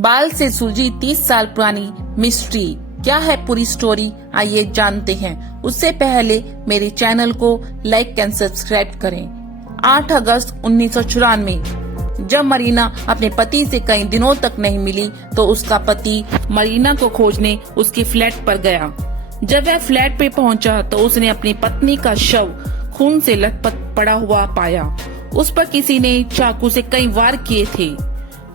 बाल से सुलझी 30 साल पुरानी मिस्ट्री। क्या है पूरी स्टोरी, आइए जानते हैं। उससे पहले मेरे चैनल को लाइक एंड सब्सक्राइब करें। 8 अगस्त 1994 जब मरीना अपने पति से कई दिनों तक नहीं मिली तो उसका पति मरीना को खोजने उसके फ्लैट पर गया। जब वह फ्लैट पे पहुंचा तो उसने अपनी पत्नी का शव खून से लथपथ पड़ा हुआ पाया। उस पर किसी ने चाकू से कई वार किए थे।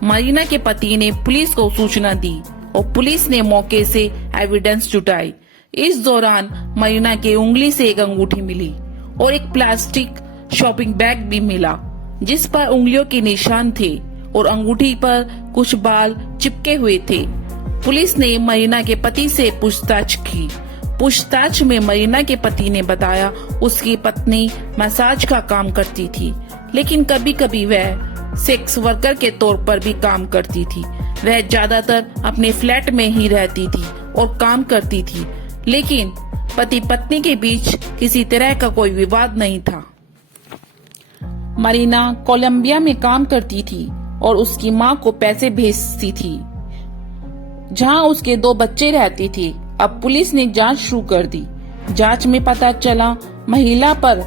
मरीना के पति ने पुलिस को सूचना दी और पुलिस ने मौके से एविडेंस जुटाई। इस दौरान मरीना के उंगली से एक अंगूठी मिली और एक प्लास्टिक शॉपिंग बैग भी मिला जिस पर उंगलियों के निशान थे और अंगूठी पर कुछ बाल चिपके हुए थे। पुलिस ने मरीना के पति से पूछताछ की। पूछताछ में मरीना के पति ने बताया उसकी पत्नी मसाज का काम करती थी, लेकिन कभी कभी वह सेक्स वर्कर के तौर पर भी काम करती थी। वह ज्यादातर अपने फ्लैट में ही रहती थी और काम करती थी, लेकिन पति पत्नी के बीच किसी तरह का कोई विवाद नहीं था। मरीना कोलंबिया में काम करती थी और उसकी माँ को पैसे भेजती थी, जहाँ उसके 2 बच्चे रहते थे। अब पुलिस ने जांच शुरू कर दी। जांच में पता चला महिला पर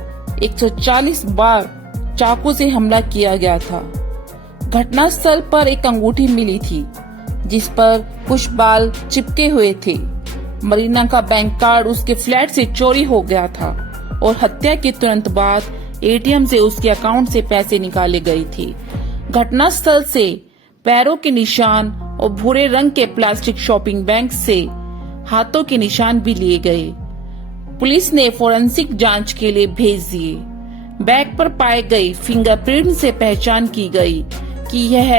140 बार चाकू से हमला किया गया था। घटनास्थल पर एक अंगूठी मिली थी जिस पर कुछ बाल चिपके हुए थे। मरीना का बैंक कार्ड उसके फ्लैट से चोरी हो गया था और हत्या के तुरंत बाद एटीएम से उसके अकाउंट से पैसे निकाले गए थे। घटनास्थल से पैरों के निशान और भूरे रंग के प्लास्टिक शॉपिंग बैग से हाथों के निशान भी लिए गए। पुलिस ने फोरेंसिक जांच के लिए भेज दिए। बैग पर पाए गए फिंगरप्रिंट से पहचान की गई कि यह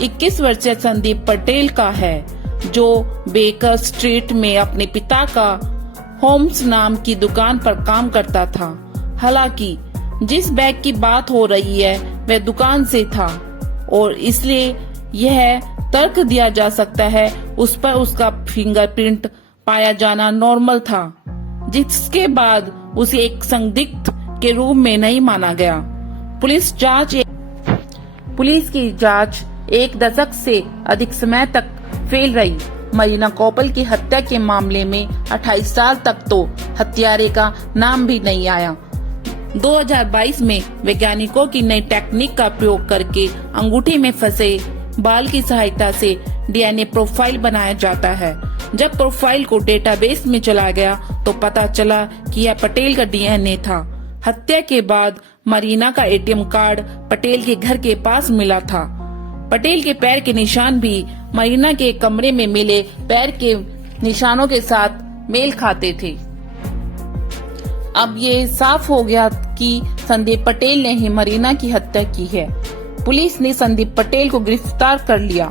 21 वर्षीय संदीप पटेल का है, जो बेकर स्ट्रीट में अपने पिता का होम्स नाम की दुकान पर काम करता था। हालांकि जिस बैग की बात हो रही है वह दुकान से था और इसलिए यह तर्क दिया जा सकता है उस पर उसका फिंगरप्रिंट पाया जाना नॉर्मल था, जिसके बाद उसे एक संदिग्ध के रूप में नहीं माना गया। पुलिस की जांच 1 दशक से अधिक समय तक फैल रही। मरीना कोपल की हत्या के मामले में 28 साल तक तो हत्यारे का नाम भी नहीं आया। 2022 में वैज्ञानिकों की नई टेक्निक का प्रयोग करके अंगूठी में फंसे बाल की सहायता से डीएनए प्रोफाइल बनाया जाता है। जब प्रोफाइल को डेटाबेस में चला गया तो पता चला कि यह पटेल का डीएनए था। हत्या के बाद मरीना का एटीएम कार्ड पटेल के घर के पास मिला था। पटेल के पैर के निशान भी मरीना के कमरे में मिले पैर के निशानों के साथ मेल खाते थे। अब ये साफ हो गया कि संदीप पटेल ने ही मरीना की हत्या की है। पुलिस ने संदीप पटेल को गिरफ्तार कर लिया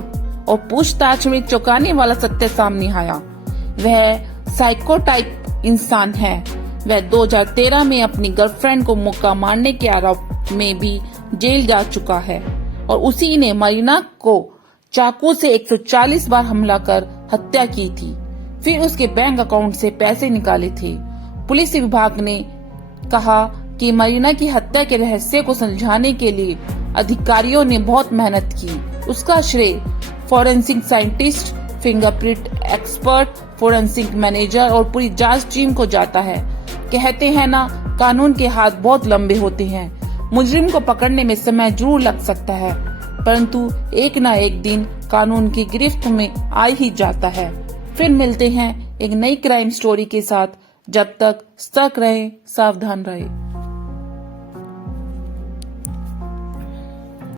और पूछताछ में चौंकाने वाला सत्य सामने आया। वह साइकोटाइप इंसान है। वह 2013 में अपनी गर्लफ्रेंड को मुक्का मारने के आरोप में भी जेल जा चुका है और उसी ने मरीना को चाकू से 140 बार हमला कर हत्या की थी। फिर उसके बैंक अकाउंट से पैसे निकाले थे। पुलिस विभाग ने कहा कि मरीना की हत्या के रहस्य को सुलझाने के लिए अधिकारियों ने बहुत मेहनत की। उसका श्रेय forensic scientist, fingerprint expert, forensic manager और पूरी जांच टीम को जाता है। कहते हैं ना, कानून के हाथ बहुत लंबे होते हैं। मुजरिम को पकड़ने में समय जरूर लग सकता है, परंतु एक न एक दिन कानून की गिरफ्त में आ ही जाता है। फिर मिलते हैं एक नई क्राइम स्टोरी के साथ। जब तक सतर्क रहें, सावधान रहें।